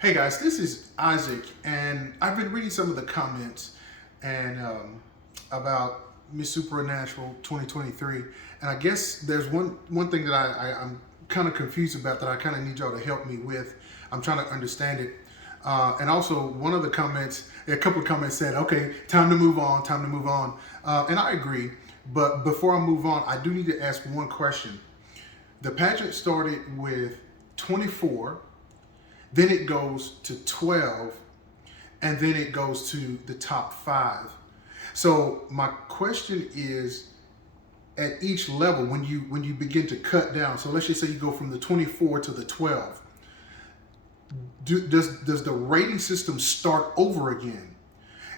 Hey guys, this is Isaac, and I've been reading some of the comments and about Miss Supernatural 2023, and I guess there's one thing that I'm kind of confused about that I kind of need y'all to help me with. I'm trying to understand it, and also one of the comments, a couple of comments said, "Okay, time to move on, time to move on," and I agree. But before I move on, I do need to ask one question. The pageant started with 24. Then it goes to 12, and then it goes to the top 5. So my question is, at each level, when you begin to cut down, so let's just say you go from the 24 to the 12, does the rating system start over again?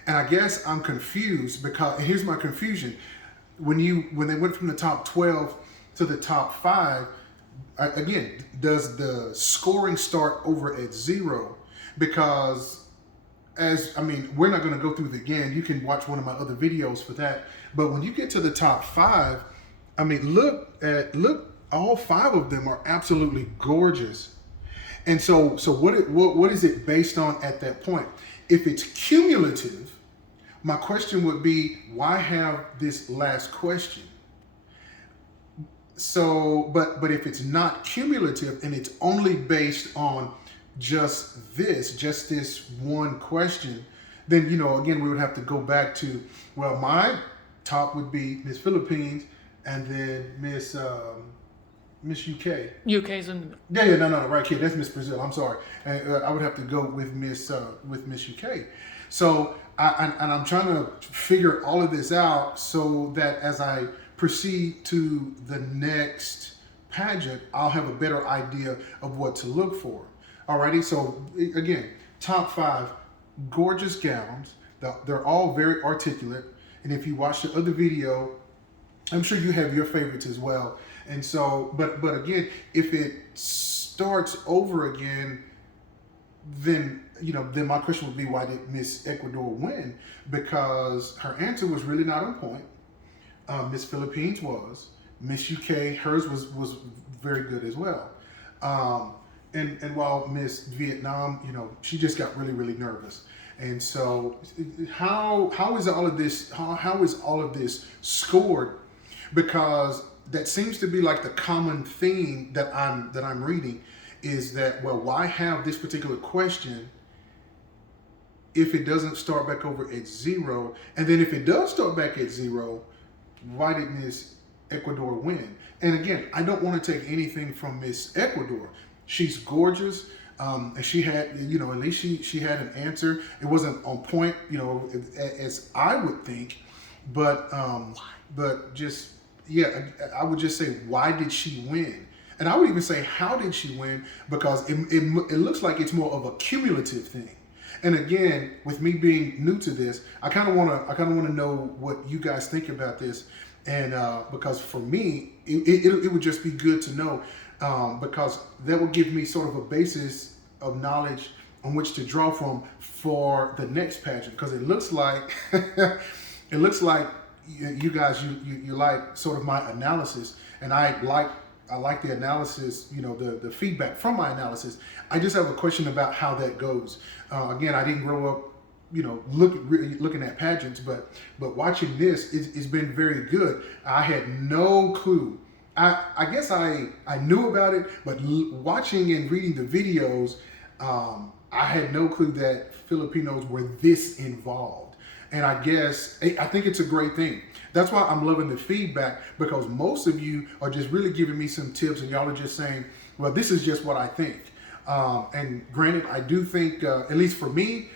And I guess I'm confused because, and here's my confusion. When they went from the top 12 to the top 5, again, does the scoring start over at 0? Because we're not going to go through it again. You can watch one of my other videos for that. But when you get to the top 5, look, all 5 of them are absolutely gorgeous. And so what is it based on at that point? If it's cumulative, my question would be, why have this last question? So, but if it's not cumulative and it's only based on just this one question, then again we would have to go back to, well, my top would be Miss Philippines, and then Miss UK. UK's in. Yeah, no, right here. That's Miss Brazil. I'm sorry. And I would have to go with Miss UK. So I'm trying to figure all of this out so that as I proceed to the next pageant, I'll have a better idea of what to look for. Alrighty. So again, top 5, gorgeous gowns. They're all very articulate. And if you watch the other video, I'm sure you have your favorites as well. And so, but again, if it starts over again, then my question would be, why did Miss Ecuador win? Because her answer was really not on point. Miss Philippines was. Miss UK, hers was very good as well. And while Miss Vietnam, she just got really, really nervous. And so how is all of this scored? Because that seems to be like the common theme that I'm reading, is that, well, why have this particular question if it doesn't start back over at 0? And then if it does start back at 0, why did Miss Ecuador win? And again, I don't want to take anything from Miss Ecuador. She's gorgeous. And she had, at least she had an answer. It wasn't on point, as I would think, but just, yeah, I would just say, why did she win? And I would even say, how did she win? Because it looks like it's more of a cumulative thing. And again, with me being new to this, I kind of want to know what you guys think about this. And because for me, it would just be good to know, because that will give me sort of a basis of knowledge on which to draw from for the next pageant. Because it looks like you guys you like sort of my analysis, and I like the analysis, the feedback from my analysis. I just have a question about how that goes. Again, I didn't grow up, looking at pageants, but watching this, it's been very good. I had no clue. I guess I knew about it, but watching and reading the videos, I had no clue that Filipinos were this involved. And I think it's a great thing. That's why I'm loving the feedback, because most of you are just really giving me some tips, and y'all are just saying, well, this is just what I think. And granted, I do think, at least for me,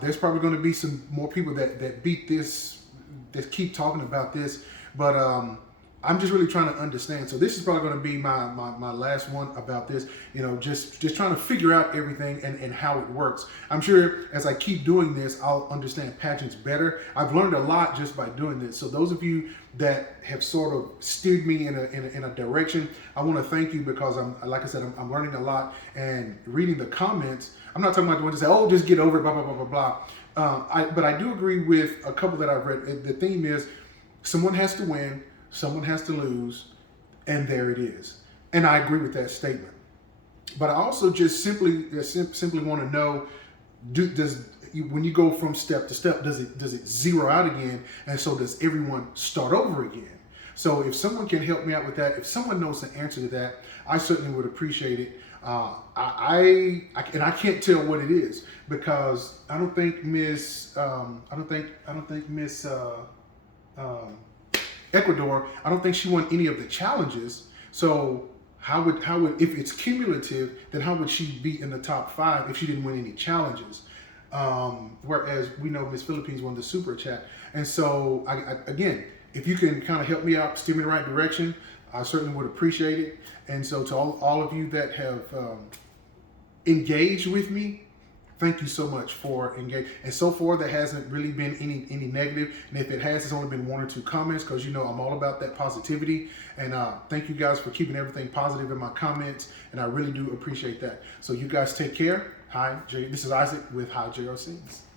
there's probably going to be some more people that beat this, that keep talking about this. But I'm just really trying to understand. So this is probably going to be my last one about this, just trying to figure out everything and how it works. I'm sure as I keep doing this, I'll understand pageants better. I've learned a lot just by doing this. So those of you that have sort of steered me in a direction, I want to thank you, because like I said, I'm learning a lot, and reading the comments. I'm not talking about the ones that say, oh, just get over it, blah, blah, blah, blah, blah. But I do agree with a couple that I've read. The theme is, someone has to win, someone has to lose, and there it is. And I agree with that statement. But I also just simply want to know, when you go from step to step, does it zero out again, and so does everyone start over again? So if someone can help me out with that, if someone knows the answer to that, I certainly would appreciate it. And I can't tell what it is, because I don't think Miss Ecuador, I don't think she won any of the challenges. So how would if it's cumulative, then how would she be in the top 5 if she didn't win any challenges? Whereas we know Miss Philippines won the Super Chat. And so again, if you can kind of help me out, steer me in the right direction, I certainly would appreciate it. And so to all of you that have engaged with me, thank you so much for engaging. And so far, there hasn't really been any negative. And if it has, it's only been 1 or 2 comments, because you know I'm all about that positivity. And thank you guys for keeping everything positive in my comments. And I really do appreciate that. So you guys take care. Hi, This is Isaac with Hi JRCs.